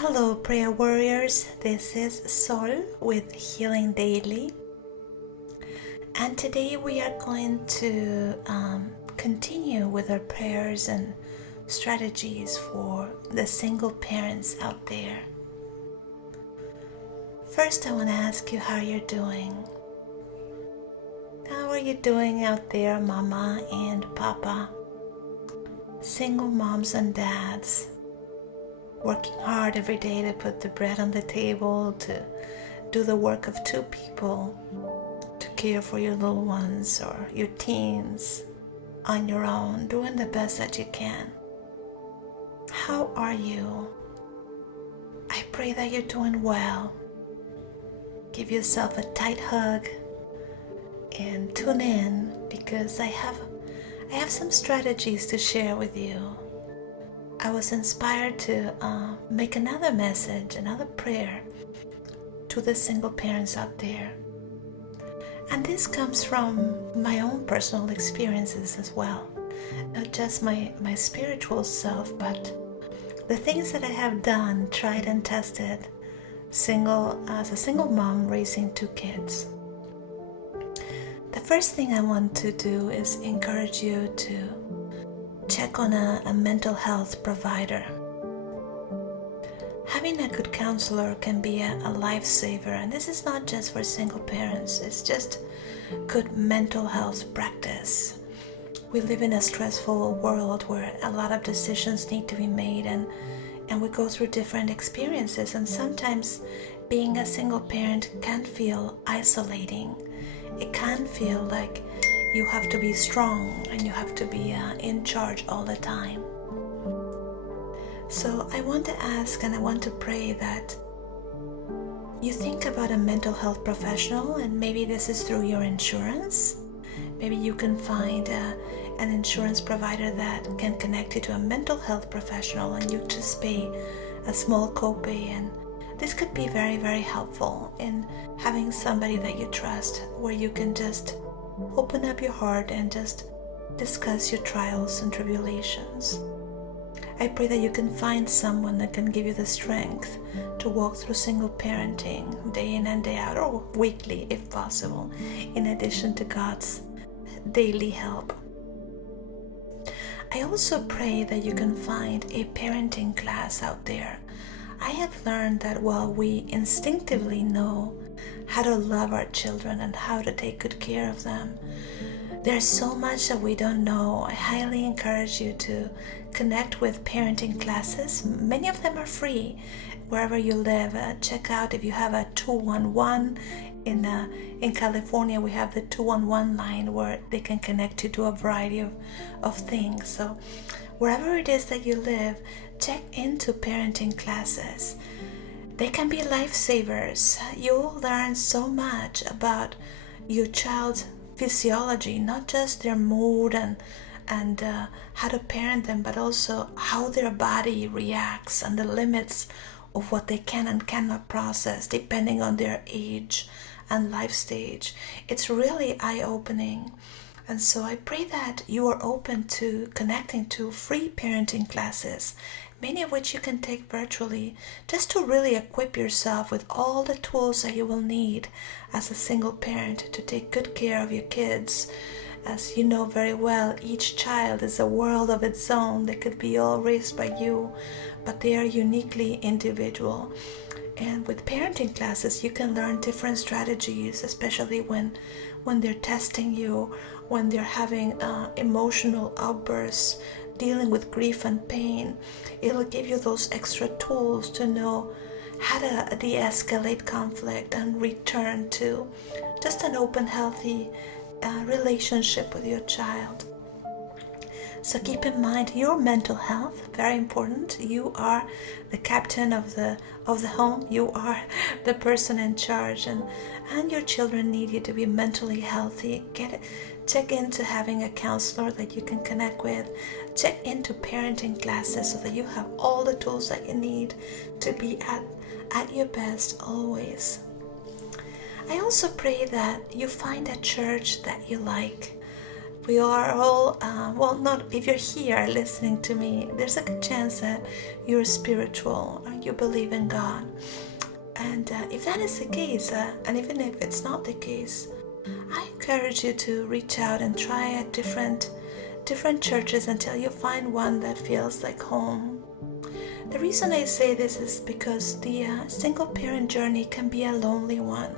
Hello, prayer warriors. This is Sol with Healing Daily, and today we are going to continue with our prayers and strategies for the single parents out there. First, I want to ask you how you're doing. How are you doing out there, Mama and Papa? Single moms and dads, working hard every day to put the bread on the table, to do the work of two people, to care for your little ones or your teens on your own, doing the best that you can. How are you? I pray that you're doing well. Give yourself a tight hug and tune in, because I have some strategies to share with you. I was inspired to make another message, another prayer to the single parents out there. And this comes from my own personal experiences as well. Not just my spiritual self, but the things that I have done, tried and tested, as a single mom raising two kids. The first thing I want to do is encourage you to check on a mental health provider. Having a good counselor can be a lifesaver, and this is not just for single parents, it's just good mental health practice. We live in a stressful world where a lot of decisions need to be made, and we go through different experiences, and sometimes being a single parent can feel isolating. It can feel like you have to be strong and you have to be in charge all the time. So I want to ask and I want to pray that you think about a mental health professional, and maybe this is through your insurance. Maybe you can find an insurance provider that can connect you to a mental health professional, and you just pay a small copay, and this could be very, very helpful in having somebody that you trust, where you can just open up your heart and just discuss your trials and tribulations. I pray that you can find someone that can give you the strength to walk through single parenting day in and day out, or weekly if possible, in addition to God's daily help. I also pray that you can find a parenting class out there. I have learned that while we instinctively know how to love our children and how to take good care of them, there's so much that we don't know. I highly encourage you to connect with parenting classes. Many of them are free. Wherever you live, check out if you have a 211. In California, we have the 211 line where they can connect you to a variety of things. So wherever it is that you live, check into parenting classes. They can be lifesavers. You'll learn so much about your child's physiology, not just their mood and how to parent them, but also how their body reacts and the limits of what they can and cannot process depending on their age and life stage. It's really eye-opening. And so I pray that you are open to connecting to free parenting classes, many of which you can take virtually, just to really equip yourself with all the tools that you will need as a single parent to take good care of your kids. As you know very well, each child is a world of its own. They could be all raised by you, but they are uniquely individual. And with parenting classes, you can learn different strategies, especially when they're testing you, when they're having emotional outbursts, dealing with grief and pain. It'll give you those extra tools to know how to de-escalate conflict and return to just an open, healthy relationship with your child. So keep in mind your mental health, very important. You are the captain of the home. You are the person in charge, and your children need you to be mentally healthy. Check into having a counselor that you can connect with. Check into parenting classes so that you have all the tools that you need to be at your best always. I also pray that you find a church that you like. We are all, well, not if you're here listening to me, there's a good chance that you're spiritual or you believe in God. And if that is the case, and even if it's not the case, I encourage you to reach out and try at different churches until you find one that feels like home. The reason I say this is because the single parent journey can be a lonely one.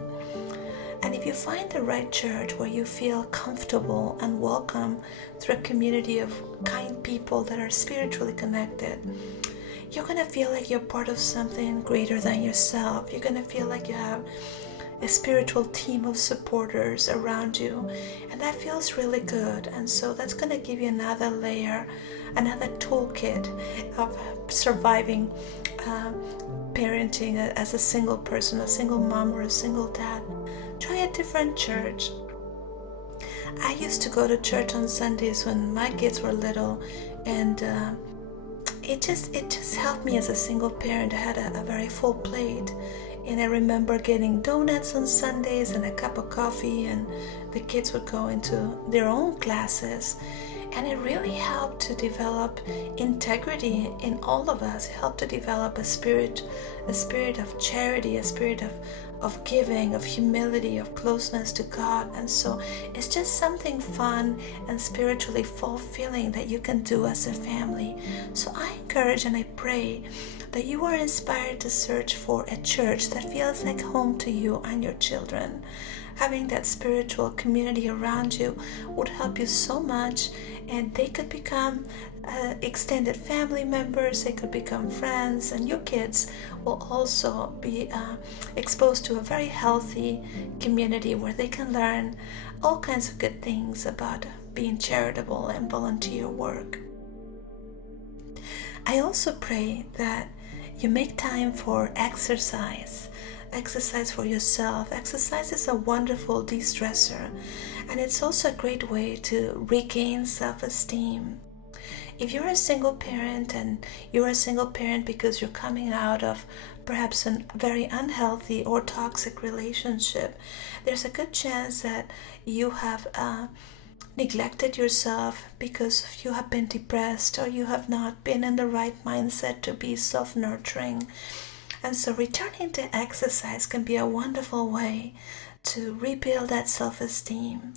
And if you find the right church where you feel comfortable and welcome through a community of kind people that are spiritually connected, you're going to feel like you're part of something greater than yourself. You're going to feel like you have a spiritual team of supporters around you, and that feels really good. And so that's going to give you another layer, another toolkit of surviving parenting as a single person, a single mom or a single dad. Try a different church. I used to go to church on Sundays when my kids were little, and it just helped me as a single parent. I had a very full plate, and I remember getting donuts on Sundays and a cup of coffee, and the kids would go into their own classes, and it really helped to develop integrity in all of us. It helped to develop a spirit of charity, a spirit of giving, of humility, of closeness to God. And so it's just something fun and spiritually fulfilling that you can do as a family. So I encourage and I pray that you are inspired to search for a church that feels like home to you and your children. Having that spiritual community around you would help you so much, and they could become extended family members, they could become friends, and your kids will also be exposed to a very healthy community where they can learn all kinds of good things about being charitable and volunteer work. I also pray that you make time for exercise for yourself. Exercise is a wonderful de-stressor, and it's also a great way to regain self-esteem. If you're a single parent, and you're a single parent because you're coming out of perhaps a very unhealthy or toxic relationship, there's a good chance that you have neglected yourself because you have been depressed, or you have not been in the right mindset to be self-nurturing. And so returning to exercise can be a wonderful way to rebuild that self-esteem,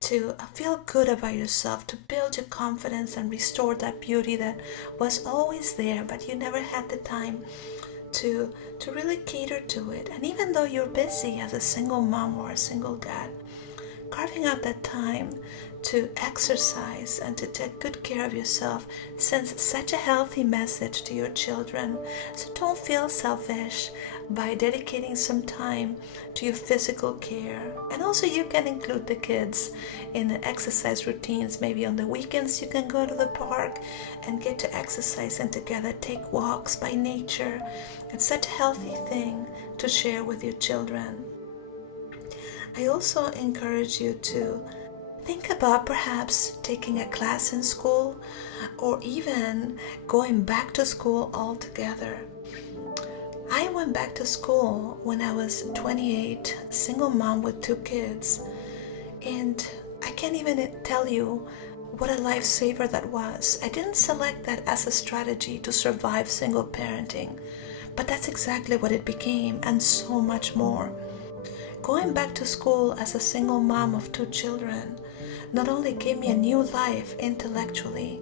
to feel good about yourself, to build your confidence and restore that beauty that was always there, but you never had the time to really cater to it. And even though you're busy as a single mom or a single dad, carving out that time to exercise and to take good care of yourself sends such a healthy message to your children. So don't feel selfish by dedicating some time to your physical care. And also you can include the kids in the exercise routines. Maybe on the weekends you can go to the park and get to exercise and together take walks by nature. It's such a healthy thing to share with your children. I also encourage you to think about perhaps taking a class in school, or even going back to school altogether. I went back to school when I was 28, single mom with 2 kids, and I can't even tell you what a lifesaver that was. I didn't select that as a strategy to survive single parenting, but that's exactly what it became, and so much more. Going back to school as a single mom of 2 children not only gave me a new life intellectually,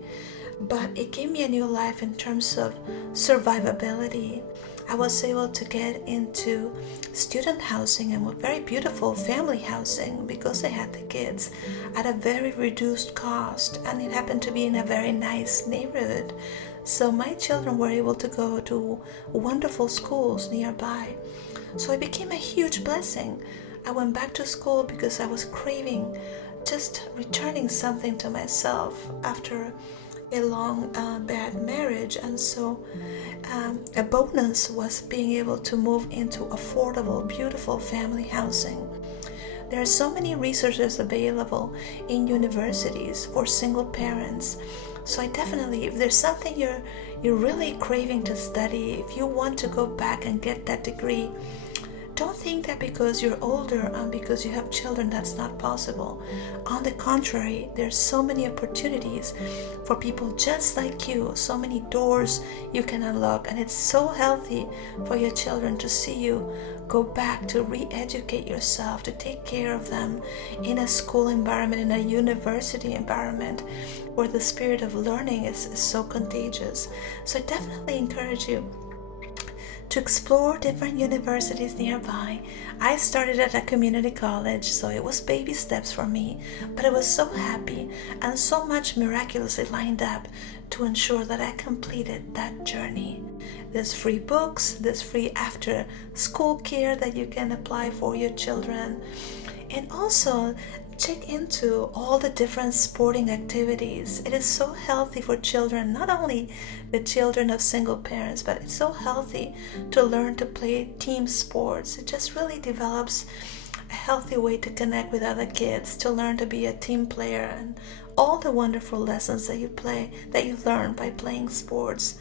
but it gave me a new life in terms of survivability. I was able to get into student housing and very beautiful family housing because I had the kids at a very reduced cost, and it happened to be in a very nice neighborhood. So my children were able to go to wonderful schools nearby. So it became a huge blessing. I went back to school because I was craving just returning something to myself after a long bad marriage, and so a bonus was being able to move into affordable, beautiful family housing. There are so many resources available in universities for single parents. So I definitely, if there's something you're really craving to study, if you want to go back and get that degree, Don't think that because you're older and because you have children that's not possible. On the contrary, there's so many opportunities for people just like you, so many doors you can unlock, and it's so healthy for your children to see you go back to re-educate yourself, to take care of them in a school environment, in a university environment where the spirit of learning is so contagious. So I definitely encourage you to explore different universities nearby. I started at a community college, so it was baby steps for me, but I was so happy and so much miraculously lined up to ensure that I completed that journey. There's free books, there's free after school care that you can apply for your children, and also check into all the different sporting activities. It is so healthy for children, not only the children of single parents, but it's so healthy to learn to play team sports. It just really develops a healthy way to connect with other kids, to learn to be a team player, and all the wonderful lessons that you learn by playing sports.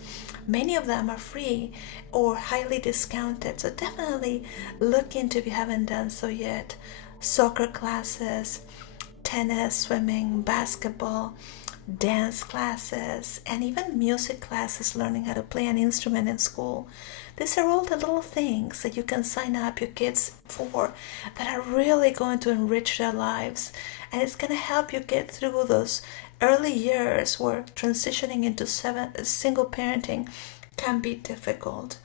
Many of them are free or highly discounted, so definitely look into, if you haven't done so yet, soccer classes, tennis, swimming, basketball, dance classes, and even music classes, learning how to play an instrument in school. These are all the little things that you can sign up your kids for that are really going to enrich their lives, and it's going to help you get through those early years where transitioning into single parenting can be difficult.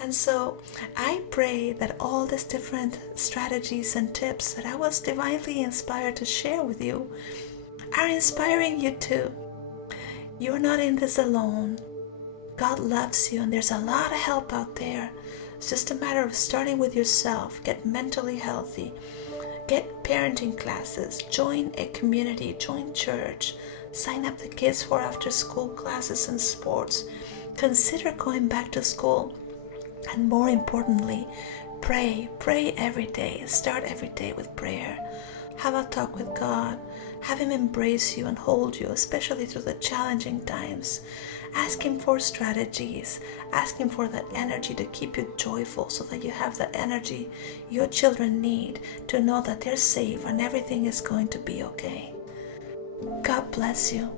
And so I pray that all these different strategies and tips that I was divinely inspired to share with you are inspiring you too. You're not in this alone. God loves you, and there's a lot of help out there. It's just a matter of starting with yourself. Get mentally healthy. Get parenting classes. Join a community. Join church. Sign up the kids for after school classes and sports. Consider going back to school. And more importantly, pray every day. Start every day with prayer. Have a talk with God. Have Him embrace you and hold you, especially through the challenging times. Ask Him for strategies. Ask Him for that energy to keep you joyful, so that you have the energy your children need to know that they're safe and everything is going to be okay. God bless you.